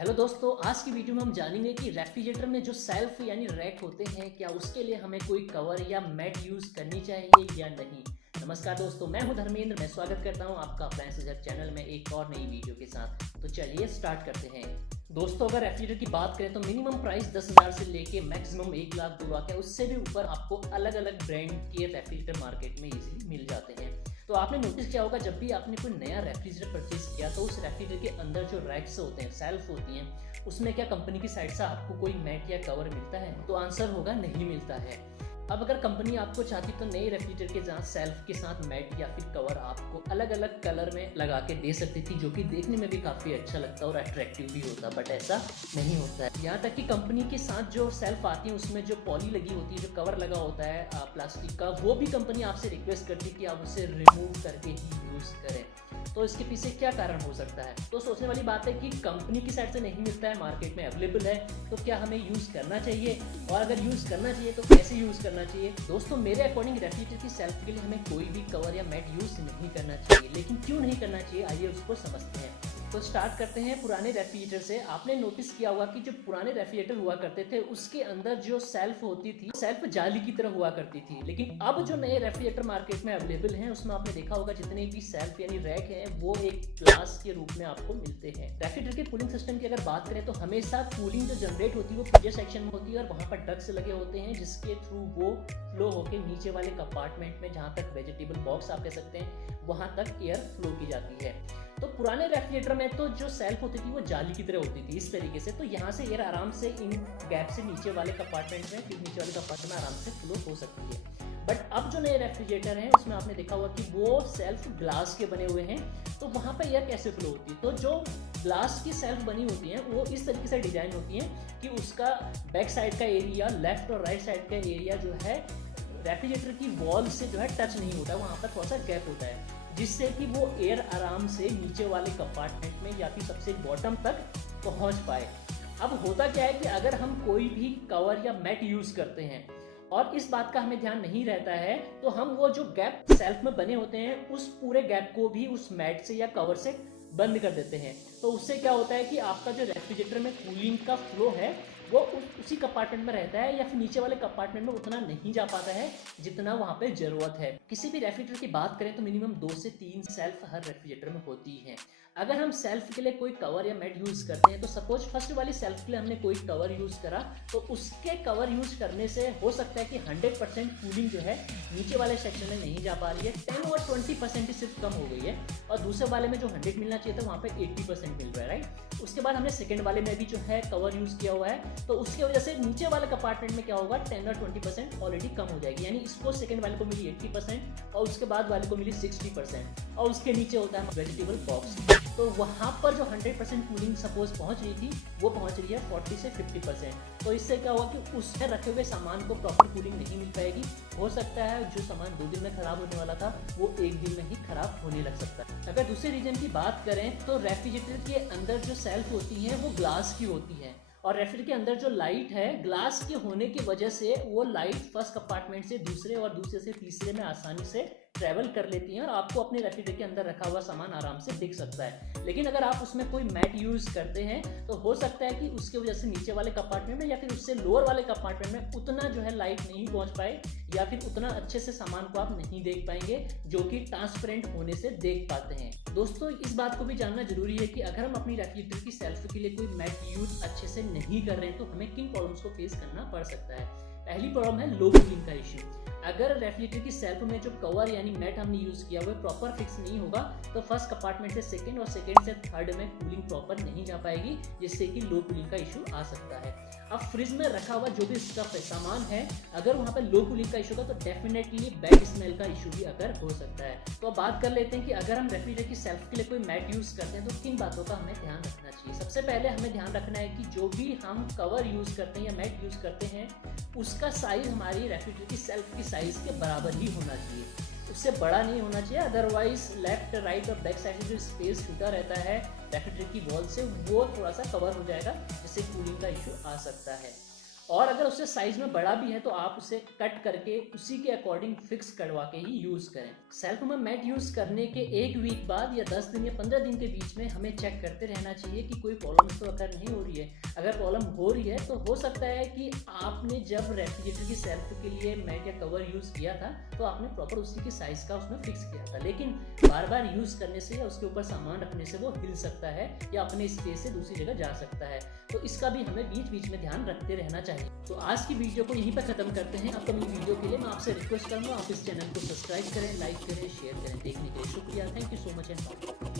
Hello दोस्तों, आज की वीडियो में हम जानेंगे कि रेफ्रिजरेटर में जो सेल्फ यानी रैक होते हैं, क्या उसके लिए हमें कोई कवर या मैट यूज करनी चाहिए या नहीं। नमस्कार दोस्तों, मैं हूं धर्मेंद्र। मैं स्वागत करता हूं आपका अप्लायंस हब चैनल में एक और नई वीडियो के साथ। तो चलिए स्टार्ट करते हैं। दोस्तों, अगर रेफ्रिजरेटर की बात करें तो मिनिमम प्राइस 10,000 से लेके मैक्सिमम 1 लाख 2 लाख है, उससे भी ऊपर आपको अलग अलग ब्रांड के रेफ्रिजरेटर मार्केट में इजीली मिल जाते हैं। तो आपने नोटिस किया होगा, जब भी आपने कोई नया रेफ्रिजरेटर परचेज किया तो उस रेफ्रिजरेटर के अंदर जो रैक्स होते हैं, सेल्फ होती हैं, उसमें क्या कंपनी की साइड से आपको कोई मैट या कवर मिलता है? तो आंसर होगा नहीं मिलता है। अब अगर कंपनी आपको चाहती तो नए रेफ्रिजरेटर के साथ सेल्फ के साथ मैट या फिर कवर आपको अलग अलग कलर में लगा के दे सकती थी, जो कि देखने में भी काफ़ी अच्छा लगता और अट्रैक्टिव भी होता, बट ऐसा नहीं होता है। यहाँ तक कि कंपनी के साथ जो सेल्फ आती है उसमें जो पॉली लगी होती है, जो कवर लगा होता है प्लास्टिक का, वो भी कंपनी आपसे रिक्वेस्ट करती है कि आप उसे रिमूव करके ही यूज़ करें। तो इसके पीछे क्या कारण हो सकता है? तो सोचने वाली बात है कि कंपनी की साइड से नहीं मिलता है, मार्केट में अवेलेबल है, तो क्या हमें यूज़ करना चाहिए? और अगर यूज़ करना चाहिए तो कैसे यूज़ करना चाहिए? दोस्तों, मेरे अकॉर्डिंग रेफ्रिजरेटर की सेल्फ के लिए हमें कोई भी कवर या मैट यूज़ नहीं करना चाहिए। लेकिन क्यों नहीं करना चाहिए, आइए उसको समझते हैं। तो स्टार्ट करते हैं पुराने रेफ्रिजरेटर से। आपने नोटिस किया होगा कि जो पुराने रेफ्रिजरेटर हुआ करते थे उसके अंदर जो सेल्फ होती थी, सेल्फ जाली की तरह हुआ करती थी। लेकिन अब जो नए रेफ्रिजरेटर मार्केट में अवेलेबल हैं उसमें आपने देखा होगा जितने भी सेल्फ यानी रैक हैं वो एक ग्लास के रूप में आपको मिलते हैं। रेफ्रिजरेटर के कूलिंग सिस्टम की अगर बात करें तो हमेशा कूलिंग जो जनरेट होती है वो फ्रीजर सेक्शन में होती है और वहां पर डक्ट्स लगे होते हैं, जिसके थ्रू वो फ्लो होकर नीचे वाले कंपार्टमेंट में, जहां तक वेजिटेबल बॉक्स आप कह सकते हैं, वहां तक एयर फ्लो की जाती है। तो पुराने रेफ्रिजरेटर में तो जो सेल्फ होती थी वो जाली की तरह होती थी इस तरीके से, तो यहाँ से एयर आराम से इन गैप से नीचे वाले कंपार्टमेंट में, फिर नीचे वाले कंपार्टमेंट में आराम से फ्लो हो सकती है। बट अब जो नए रेफ्रिजरेटर हैं उसमें आपने देखा होगा कि वो सेल्फ ग्लास के बने हुए हैं, तो वहाँ पर एयर कैसे फ्लो होती है? तो जो ग्लास की सेल्फ बनी होती हैं वो इस तरीके से डिजाइन होती हैं कि उसका बैक साइड का एरिया, लेफ्ट और राइट साइड का एरिया जो है रेफ्रिजरेटर की वॉल से जो है टच नहीं होता है, वहाँ पर थोड़ा सा गैप होता है, जिससे कि वो एयर आराम से नीचे वाले कंपार्टमेंट में या फिर सबसे बॉटम तक पहुंच पाए। अब होता क्या है कि अगर हम कोई भी कवर या मैट यूज करते हैं और इस बात का हमें ध्यान नहीं रहता है, तो हम वो जो गैप सेल्फ में बने होते हैं उस पूरे गैप को भी उस मैट से या कवर से बंद कर देते हैं। तो उससे क्या होता है कि आपका जो रेफ्रिजरेटर में कूलिंग का फ्लो है वो उसी कंपार्टमेंट में रहता है, या फिर नीचे वाले कंपार्टमेंट में उतना नहीं जा पाता है जितना वहाँ पे जरूरत है। किसी भी रेफ्रिजरेटर की बात करें तो मिनिमम 2 से 3 सेल्फ हर रेफ्रिजरेटर में होती है। अगर हम सेल्फ के लिए कोई कवर या मैट यूज करते हैं तो सपोज फर्स्ट वाली सेल्फ के लिए हमने कोई कवर यूज करा, तो उसके कवर यूज करने से हो सकता है कि 100% कूलिंग जो है नीचे वाले सेक्शन में नहीं जा पा रही है, 10 और 20% ही सिर्फ कम हो गई है, और दूसरे वाले में जो 100 मिलना चाहिए था वहाँ पे 80% मिल रहा है, राइट। उसके बाद हमने सेकंड वाले में भी जो है कवर यूज किया हुआ है, तो उसकी वजह से नीचे वाले कंपार्टमेंट में क्या होगा, 10 और 20% ऑलरेडी कम हो जाएगी। यानी इसको सेकंड वाले को मिली 80% और उसके बाद वाले को मिली 60%, और उसके नीचे होता है वेजिटेबल बॉक्स। तो वहां पर जो 100% कूलिंग सपोज पहुंच रही थी वो पहुंच रही है 40 से 50%। तो इससे क्या हुआ कि उसमें रखे हुए सामान को प्रॉपर कूलिंग नहीं मिल पाएगी। हो सकता है जो सामान 2 दिन में खराब होने वाला था वो 1 दिन में ही खराब होने लग सकता है। अगर दूसरे रीजन की बात करें तो रेफ्रिजरेटर के अंदर जो सेल्फ होती है वो ग्लास की होती है, और रेफ्रिजरेटर के अंदर जो लाइट है ग्लास के होने की वजह से वो लाइट फर्स्ट कंपार्टमेंट से दूसरे और दूसरे से तीसरे में आसानी से ट्रेवल कर लेती हैं और आपको अपने रेफ्रिजरेटर के अंदर रखा हुआ सामान आराम से दिख सकता है। लेकिन अगर आप उसमें कोई मैट यूज करते हैं तो हो सकता है कि उसके वजह से नीचे वाले कंपार्टमेंट में या फिर उससे लोअर वाले कंपार्टमेंट में उतना जो है लाइट नहीं पहुंच पाए, या फिर उतना अच्छे से सामान को आप नहीं देख पाएंगे जो कि ट्रांसपेरेंट होने से देख पाते हैं। दोस्तों, इस बात को भी जानना जरूरी है कि अगर हम अपनी रेफ्रिजरेटर की सेल्फ के लिए कोई मैट यूज अच्छे से नहीं कर रहे हैं तो हमें किन प्रॉब्लम्स को फेस करना पड़ सकता है। पहली प्रॉब्लम है लो कूलिंग का इश्यू। अगर रेफ्रिजरेटर की सेल्फ में जो कवर यानी मैट हमने यूज किया वो प्रॉपर फिक्स नहीं होगा तो फर्स्ट कंपार्टमेंट से सेकंड और सेकंड से थर्ड में कूलिंग प्रॉपर नहीं जा पाएगी, जिससे कि लो कूलिंग का इशू आ सकता है। अब फ्रिज में रखा हुआ जो भी स्टफ है, सामान है, अगर वहाँ पर लो कूलिंग का इशू होगा तो डेफिनेटली बैड स्मेल का इशू भी अगर हो सकता है। तो अब बात कर लेते हैं कि अगर हम रेफ्रिजरेटर की सेल्फ के लिए कोई मैट यूज करते हैं तो किन बातों का हमें ध्यान रखना चाहिए। सबसे पहले हमें ध्यान रखना है कि जो भी हम कवर यूज करते हैं या मैट यूज करते हैं उसका साइज हमारी रेफ्रिजरेटर की सेल्फ की साइज के बराबर ही होना चाहिए, उससे बड़ा नहीं होना चाहिए। अदरवाइज लेफ्ट राइट और बैक साइड में जो स्पेस छूटा रहता है रेफ्रिजरेटर की वॉल से वो थोड़ा सा कवर हो जाएगा, जिससे कूलिंग का इशू आ सकता है। और अगर उससे साइज में बड़ा भी है तो आप उसे कट करके उसी के अकॉर्डिंग फिक्स करवा के ही यूज करें। सेल्फ में मैट यूज करने के 1 वीक बाद या 10 दिन या 15 दिन के बीच में हमें चेक करते रहना चाहिए कि कोई प्रॉब्लम तो अगर नहीं हो रही है। अगर प्रॉब्लम हो रही है तो हो सकता है कि आपने जब रेफ्रिजरेटर की सेल्फ के लिए मैट या कवर यूज किया था तो आपने प्रॉपर उसी की साइज का उसमें फिक्स किया था, लेकिन बार बार यूज करने से या उसके ऊपर सामान रखने से वो हिल सकता है या अपने स्पेस से दूसरी जगह जा सकता है। तो इसका भी हमें बीच बीच में ध्यान रखते रहना चाहिए। तो आज की वीडियो को यहीं पर खत्म करते हैं। अपकमिंग वीडियो के लिए मैं आपसे रिक्वेस्ट करूंगा आप इस चैनल को सब्सक्राइब करें, लाइक करें, शेयर करें। देखने के लिए शुक्रिया। Thank you so much and bye.